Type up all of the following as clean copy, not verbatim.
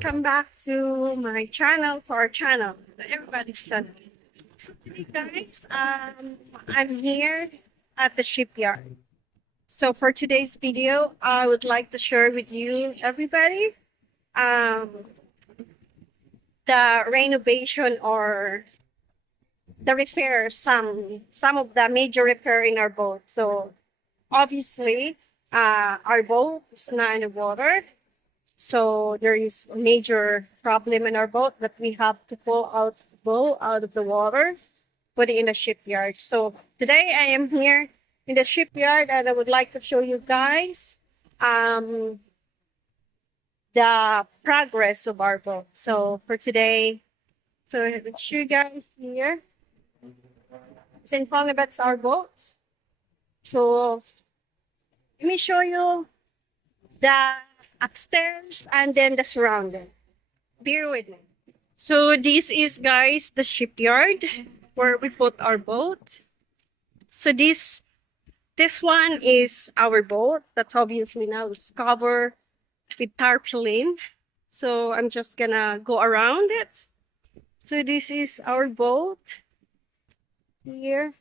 welcome back to my channel, to our channel, to everybody's channel. So today, guys, I'm here at the shipyard. So for today's video, I would like to share with you, everybody, um, the renovation or the repair, some of the major repair in our boat. So obviously, our boat is not in the water. So there is a major problem in our boat that we have to pull out of the water, put it in the shipyard. So today I am here in the shipyard and I would like to show you guys um, the progress of our boat. So for today, so let's show you guys here. It's in Pongabets, our boat. So let me show you the upstairs and then the surrounding. Bear with me. So this is, guys, the shipyard where we put our boat. So this one is our boat. That's obviously now it's covered with tarpaulin. So I'm just gonna go around it. So this is our boat here.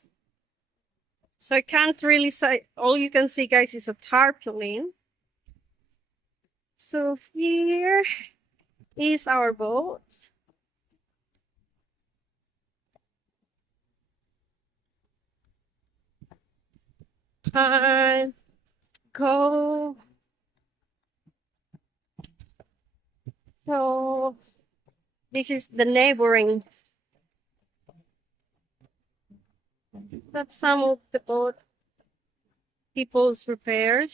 So I can't really say, all you can see, guys, is a tarpaulin. So here is our boat. Go. So this is the neighboring. That's some of the boat people's repaired.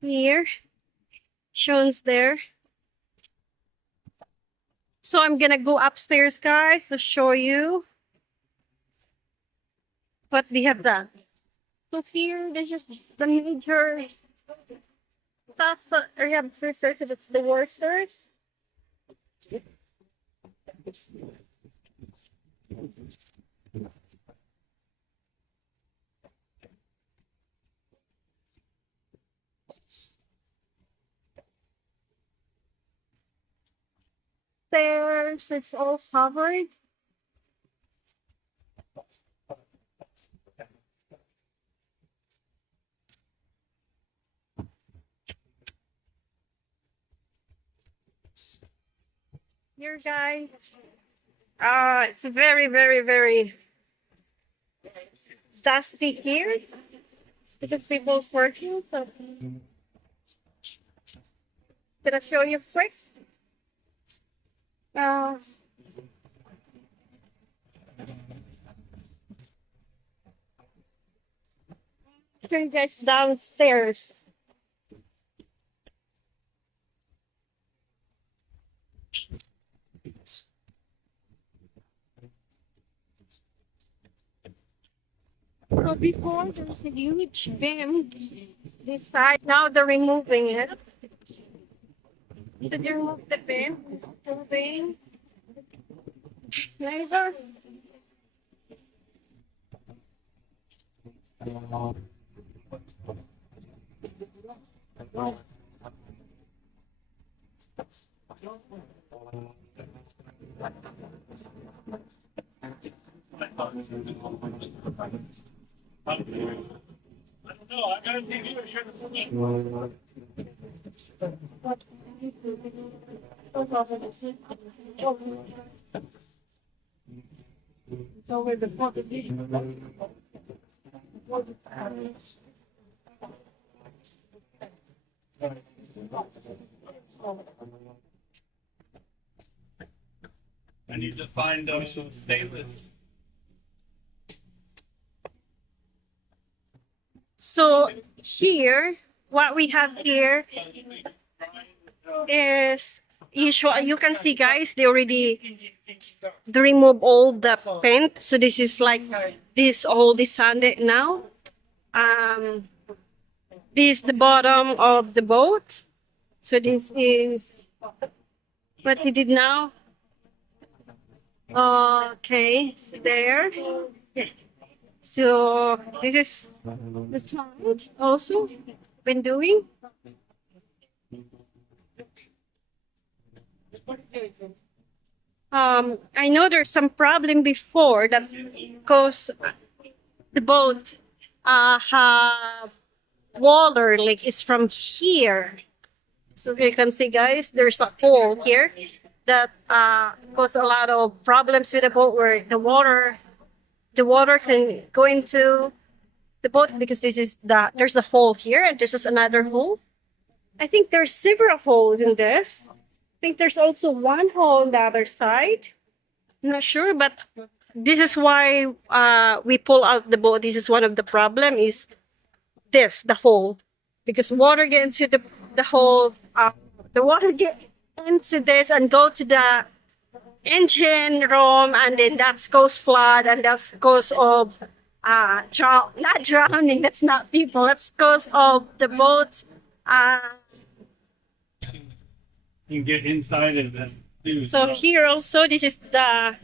Here, shows there. So I'm gonna go upstairs, guys, to show you what we have done. So here, this is the major stuff that I have referred to as the worsters. Stairs, it's all covered. Here, guys. It's very, very, very dusty here because people's working. So, gonna show you quick. Uh, show you guys downstairs. So before there was a huge beam this side. Now they're removing it. So they remove the beam, moving. Later. Over the I need to find some stainless. So here, what we have here is usual. You can see, guys, they remove all the paint. So this is like this all this sanded now. This is the bottom of the boat. So this is what we did now. Okay, so there. So this is the side also been doing. I know there's some problem before that because the boat have water like is from here. So you can see, guys, there's a hole here that cause a lot of problems with the boat where the water can go into the boat because there's a hole here and this is another hole. I think there's several holes in this. I think there's also one hole on the other side. I'm not sure, but this is why we pull out the boat. This is one of the problem is the hole, because water get into the hole. The water get into this and go to the engine room, and then that's cause flood, and that's cause of not drowning. That's not people. That's cause of the boat. You get inside and then do. So here also, this is the.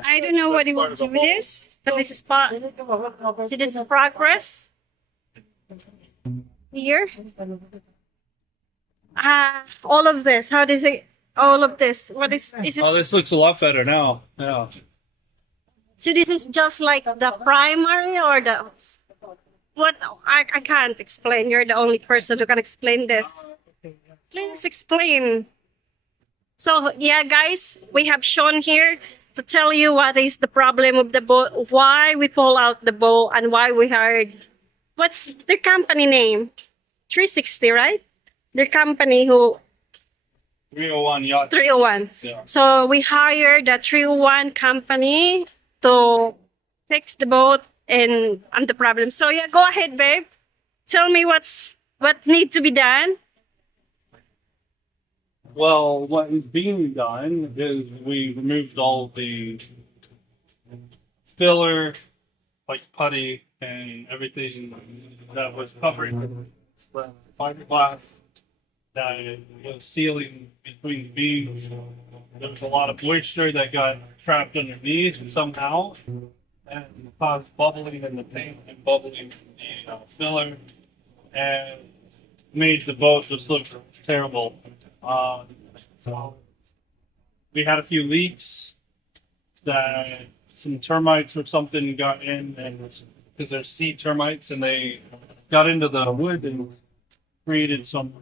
I don't know what he will do with this, but this is part. See, this is progress here. All of this. How does it? All of this. What is this? Oh, this looks a lot better now. Yeah. So this is just like the primary or the what? I can't explain. You're the only person who can explain this. Please explain. So yeah, guys, we have shown here to tell you what is the problem of the boat, why we pull out the boat, and why we hired. What's their company name? 360, right? Their company who 301 yacht. 301. Yeah. So we hired the 301 company to fix the boat and the problem. So yeah, go ahead, babe. Tell me what need to be done. Well, what is being done is we removed all the filler, like putty and everything that was covering the fiberglass that was sealing between the beams. There was a lot of moisture that got trapped underneath somehow and caused bubbling in the paint and bubbling in the filler and made the boat just look terrible. So we had a few leaks that some termites or something got in, and because they're sea termites, and they got into the wood and created some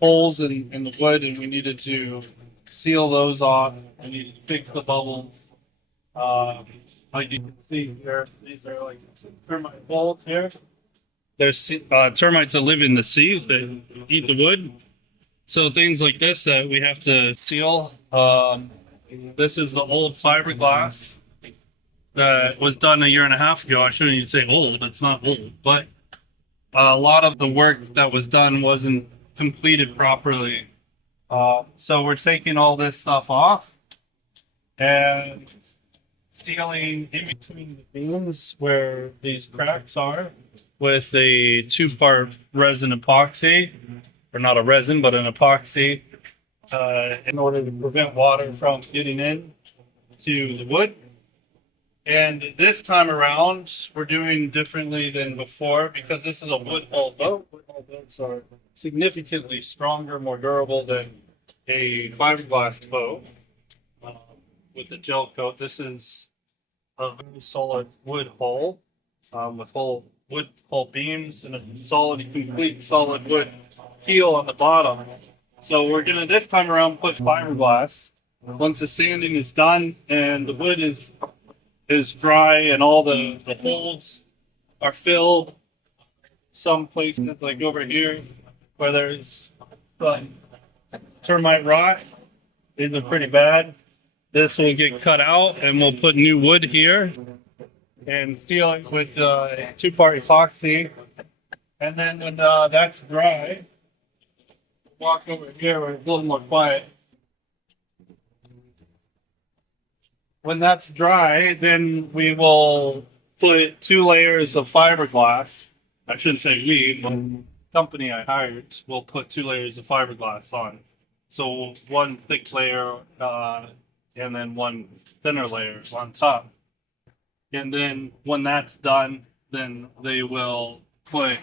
holes in the wood, and we needed to seal those off. We needed to fix the bubbles. Like you can see here, these are like termite holes here. There's termites that live in the sea that eat the wood. So things like this that we have to seal. This is the old fiberglass that was done 1.5 years ago. I shouldn't even say old. It's not old, but a lot of the work that was done wasn't completed properly. So we're taking all this stuff off and sealing in between the beams where these cracks are with a 2-part resin epoxy, or not a resin, but an epoxy, in order to prevent water from getting in to the wood. And this time around, we're doing differently than before because this is a wood hull boat. Wood hull boats are significantly stronger, more durable than a fiberglass boat with the gel coat. This is a very solid wood hull with wood hull beams and a complete solid wood keel on the bottom. So we're gonna this time around put fiberglass. Once the sanding is done and the wood is dry and all the holes are filled, some places like over here where there's termite rot, these are pretty bad. This will get cut out and we'll put new wood here and seal it with 2-part epoxy. And then when that's dry, walk over here where it's a little more quiet. When that's dry, then we will put 2 layers of fiberglass. I shouldn't say we, but the company I hired will put 2 layers of fiberglass on. So one thick layer and then one thinner layer on top. And then when that's done, then they will put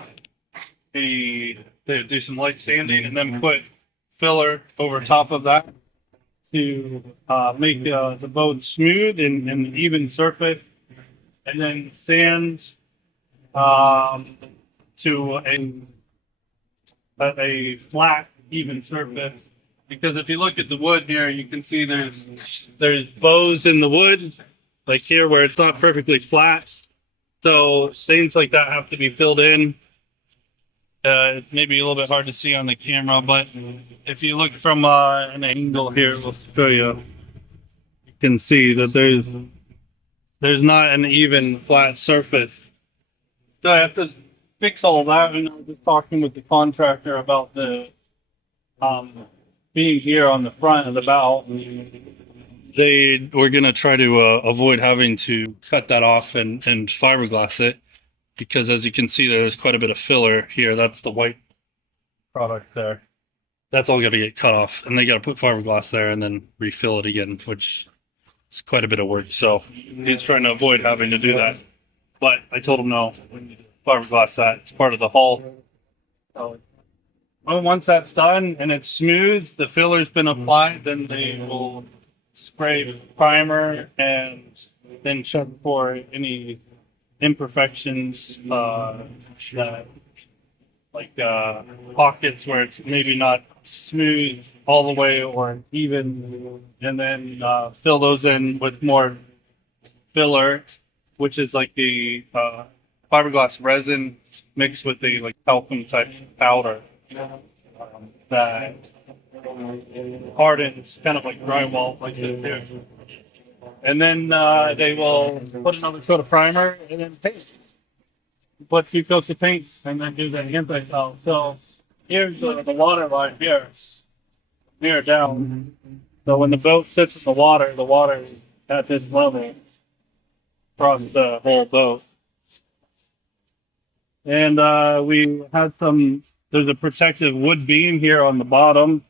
a they do some light sanding and then put filler over top of that to make the boat smooth and even surface, and then sand to a flat, even surface. Because if you look at the wood here, you can see there's bows in the wood, like here where it's not perfectly flat. So things like that have to be filled in. It's maybe a little bit hard to see on the camera, but if you look from an angle here, we'll show you. You can see that there's not an even flat surface. So I have to fix all that, and I was just talking with the contractor about the being here on the front of the bow. They were gonna try to avoid having to cut that off and fiberglass it, because as you can see, there's quite a bit of filler here. That's the white product there. That's all got to get cut off, and they got to put fiberglass there and then refill it again, which is quite a bit of work. So he's trying to avoid having to do that. But I told him no, we need to fiberglass that. It's part of the hull. So once that's done and it's smooth, the filler's been applied, then they will spray primer and then check for any imperfections, like pockets where it's maybe not smooth all the way or even, and then fill those in with more filler, which is like the fiberglass resin mixed with the like talcum type powder that hardens, kind of like drywall, like this here. And then they will put another coat of primer and then paint. Put 2 coats of paint and then do the anti-foul. So here's the water line here, near down. So when the boat sits in the water is at this level across the whole boat. And we had there's a protective wood beam here on the bottom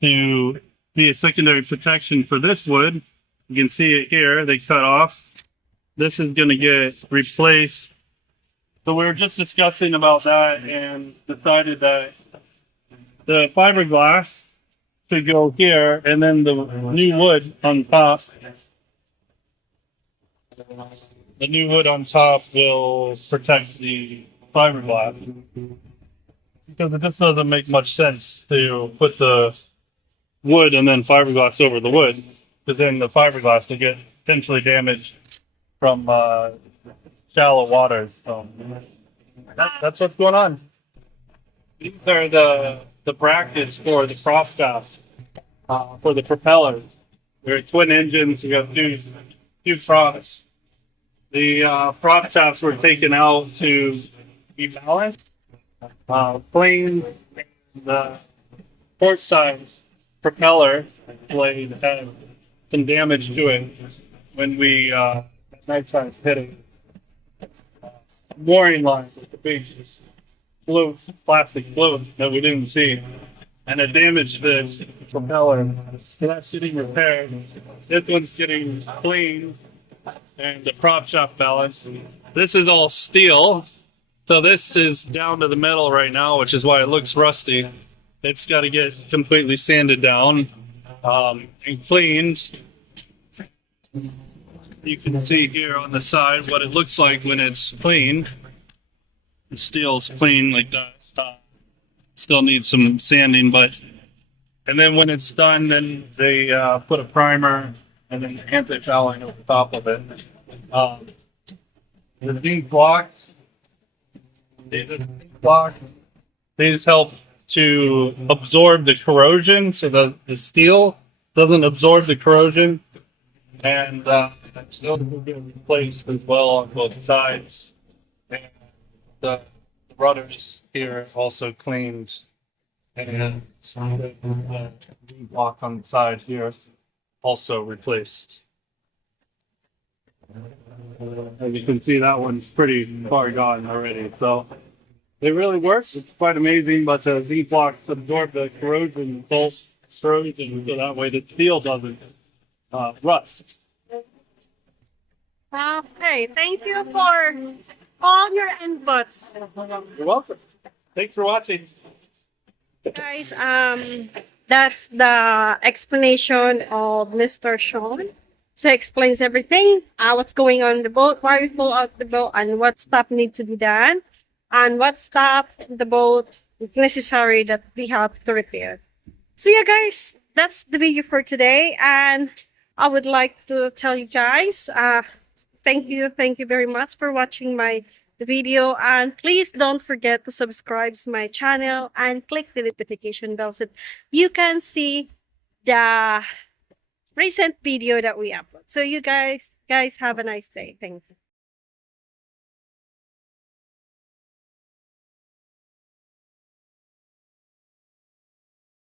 to be a secondary protection for this wood. You can see it here, they cut off. This is going to get replaced. So we were just discussing about that and decided that the fiberglass should go here, and then the new wood on top. The new wood on top will protect the fiberglass. Because it just doesn't make much sense to put the wood and then fiberglass over the wood, because then the fiberglass will get potentially damaged from shallow water. So that's what's going on. These are the brackets for the prop shaft for the propellers. They're twin engines. We have two props. The prop shafts were taken out to be balanced. Plane, the port side propeller blade had some damage to it when we at nighttime hit it. Mooring lines with the big floats, plastic floats that we didn't see, and it damaged the propeller. So that's getting repaired. This one's getting cleaned, and the prop shaft balance. This is all steel, so this is down to the metal right now, which is why it looks rusty. It's got to get completely sanded down and cleaned. You can see here on the side what it looks like when it's clean. The steel's clean like that. Still needs some sanding, and then when it's done, then they put a primer and then anti-fouling over top of it. The zinc blocks, these help to absorb the corrosion, so that the steel doesn't absorb the corrosion, and those will be replaced as well on both sides. And the rudders here also cleaned, and the block on the side here also replaced. As you can see, that one's pretty far gone already. So it really works. It's quite amazing, but the Z blocks absorb the corrosion, both corrosion, so that way the steel doesn't rust. Okay, thank you for all your inputs. You're welcome. Thanks for watching. Guys, that's the explanation of Mr. Sean. So he explains everything, what's going on in the boat, why we pull out the boat, and what stuff needs to be done, and what stuff in the boat necessary that we have to repair. So yeah, guys, that's the video for today, and I would like to tell you guys, thank you very much for watching my video, and please don't forget to subscribe to my channel and click the notification bell so you can see the recent video that we upload. So you guys have a nice day. Thank you.